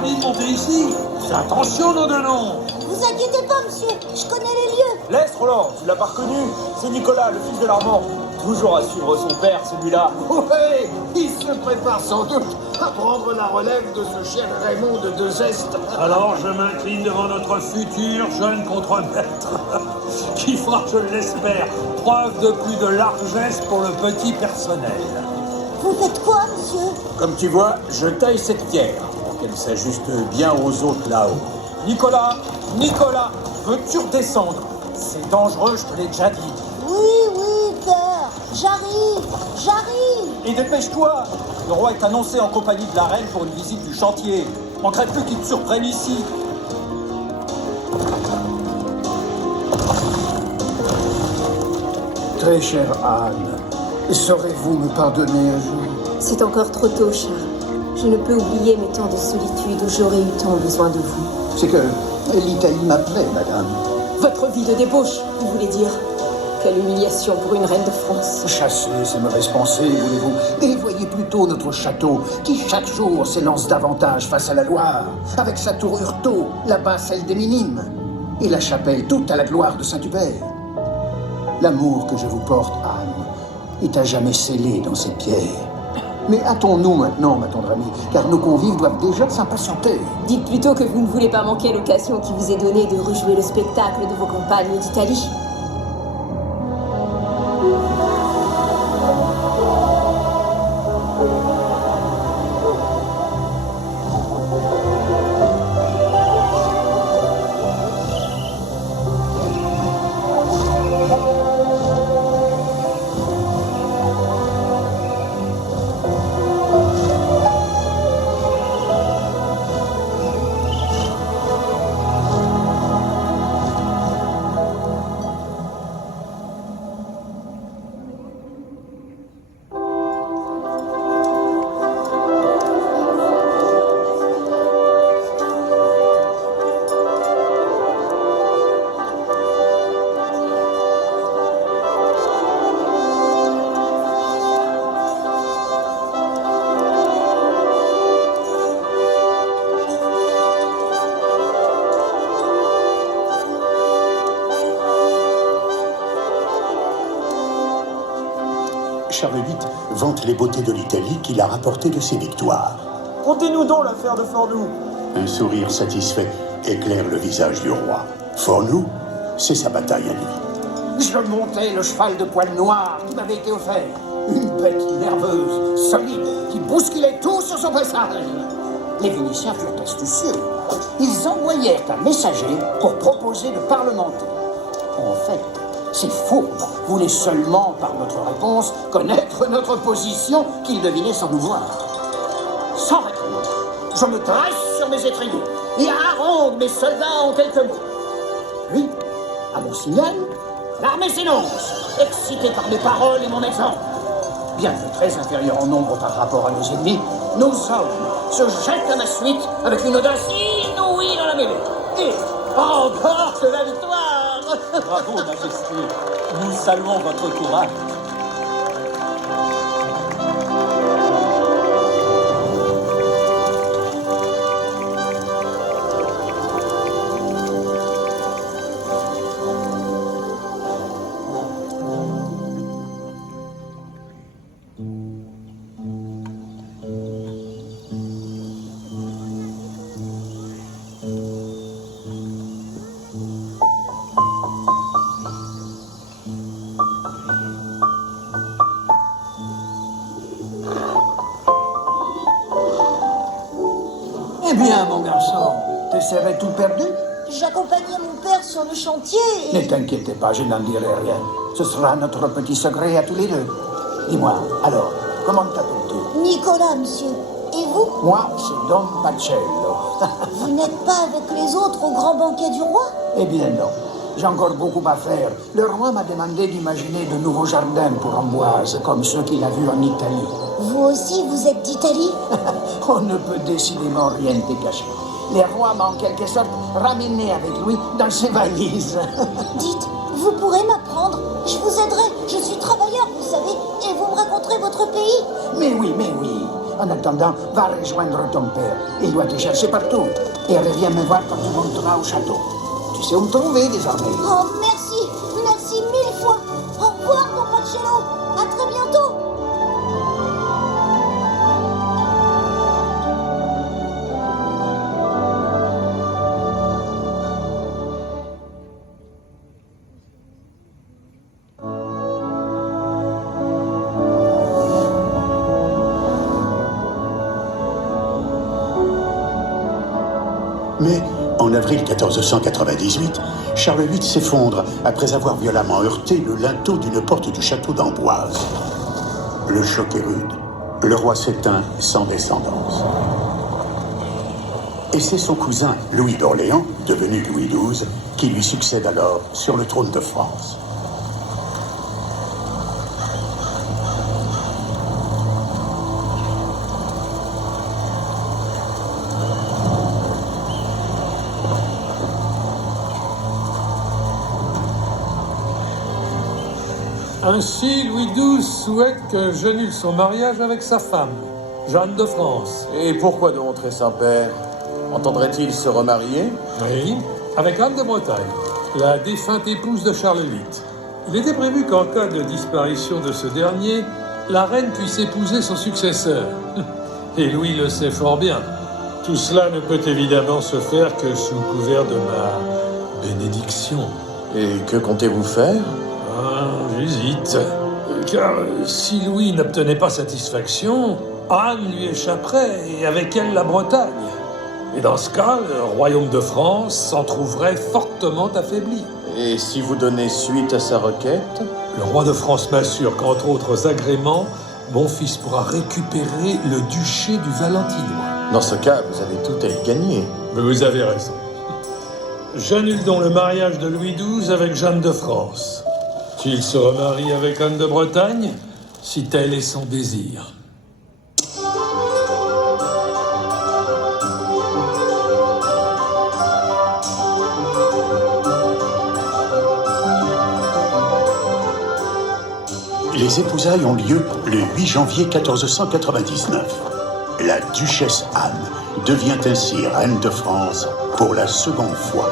permis de monter ici. Fais attention, nos deux noms. Vous inquiétez pas, monsieur, je connais les lieux. Laisse, Roland, tu l'as pas reconnu. C'est Nicolas, le fils de l'Armand. Toujours à suivre son père, celui-là. Ouais, il se prépare sans doute à prendre la relève de ce cher Raymond de Deux-Est. Alors je m'incline devant notre futur jeune contremaître, qui fera, je l'espère, preuve de plus de largesse pour le petit personnel. Vous faites quoi, monsieur? Comme tu vois, je taille cette pierre pour qu'elle s'ajuste bien aux autres là-haut. Nicolas, veux-tu redescendre? C'est dangereux, je te l'ai déjà dit. Oui, père, j'arrive. Et dépêche-toi! Le roi est annoncé en compagnie de la reine pour une visite du chantier. Manquerait plus qu'il te surprenne ici. Très chère Anne, saurez-vous me pardonner un jour? C'est encore trop tôt, Charles. Je ne peux oublier mes temps de solitude où j'aurais eu tant besoin de vous. C'est que l'Italie m'appelait, madame. Votre vie de débauche, vous voulez dire? Quelle humiliation pour une reine de France. Chassez ces mauvaises pensées, voulez-vous, et voyez plutôt notre château, qui chaque jour s'élance davantage face à la Loire, avec sa tour Hurtot, là-bas celle des Minimes, et la chapelle toute à la gloire de Saint-Hubert. L'amour que je vous porte, Anne, est à jamais scellé dans ces pierres. Mais hâtons-nous maintenant, ma tendre amie, car nos convives doivent déjà s'impatienter. Dites plutôt que vous ne voulez pas manquer l'occasion qui vous est donnée de rejouer le spectacle de vos compagnes d'Italie. Charles VIII vante les beautés de l'Italie qu'il a rapportées de ses victoires. Contez-nous donc l'affaire de Fornoux. Un sourire satisfait éclaire le visage du roi. Fornoux, c'est sa bataille à lui. Je montais le cheval de poil noir qui m'avait été offert. Une bête nerveuse, solide, qui bousculait tout sur son passage. Les Vénitiens furent astucieux. Ils envoyèrent un messager pour proposer de parlementer. En fait, ces fourbes voulaient seulement, par notre réponse, connaître notre position qu'ils devinaient sans nous voir. Sans répondre, je me dresse sur mes étriers et harangue mes soldats en quelques mots. Puis, à mon signal, l'armée s'élance, excitée par mes paroles et mon exemple. Bien que très inférieur en nombre par rapport à nos ennemis, nos hommes se jettent à ma suite avec une audace inouïe dans la mêlée. Et emportent la victoire. Bravo, Majesté. Nous saluons votre courage. Eh bien, mon garçon, t'essaierais tout perdu? J'accompagnais mon père sur le chantier Ne et... t'inquiétez pas, je n'en dirai rien. Ce sera notre petit secret à tous les deux. Dis-moi, alors, comment t'appelles-tu? Nicolas, monsieur. Et vous? Moi, c'est Dom Pacello. Vous n'êtes pas avec les autres au grand banquet du roi? Eh bien non, j'ai encore beaucoup à faire. Le roi m'a demandé d'imaginer de nouveaux jardins pour Ambroise, comme ceux qu'il a vus en Italie. Vous aussi, vous êtes d'Italie? On ne peut décidément rien dégager. Le roi m'a en quelque sorte ramené avec lui dans ses valises. Dites, vous pourrez m'apprendre. Je vous aiderai. Je suis travailleur, vous savez, et vous me raconterez votre pays. Mais oui, En attendant, va rejoindre ton père. Il doit te chercher partout. Et reviens me voir quand tu monteras au château. Tu sais où me trouver désormais. Oh, merci. Merci mille fois. Au revoir, Don Marcello. À très bientôt. Mais en avril 1498, Charles VIII s'effondre après avoir violemment heurté le linteau d'une porte du château d'Amboise. Le choc est rude. Le roi s'éteint sans descendance. Et c'est son cousin, Louis d'Orléans, devenu Louis XII, qui lui succède alors sur le trône de France. Ainsi, Louis XII souhaite que j'annule son mariage avec sa femme, Jeanne de France. Et pourquoi donc, très Saint-Père? Entendrait-il se remarier? Oui, avec Anne de Bretagne, la défunte épouse de Charles VIII. Il était prévu qu'en cas de disparition de ce dernier, la reine puisse épouser son successeur. Et Louis le sait fort bien. Tout cela ne peut évidemment se faire que sous couvert de ma bénédiction. Et que comptez-vous faire? J'hésite. Car si Louis n'obtenait pas satisfaction, Anne lui échapperait et avec elle la Bretagne. Et dans ce cas, le royaume de France s'en trouverait fortement affaibli. Et si vous donnez suite à sa requête? Le roi de France m'assure qu'entre autres agréments, mon fils pourra récupérer le duché du Valentinois. Dans ce cas, vous avez tout à y gagner. Mais vous avez raison. J'annule donc le mariage de Louis XII avec Jeanne de France. Qu'il se remarie avec Anne de Bretagne, si tel est son désir. Les épousailles ont lieu le 8 janvier 1499. La duchesse Anne devient ainsi reine de France pour la seconde fois.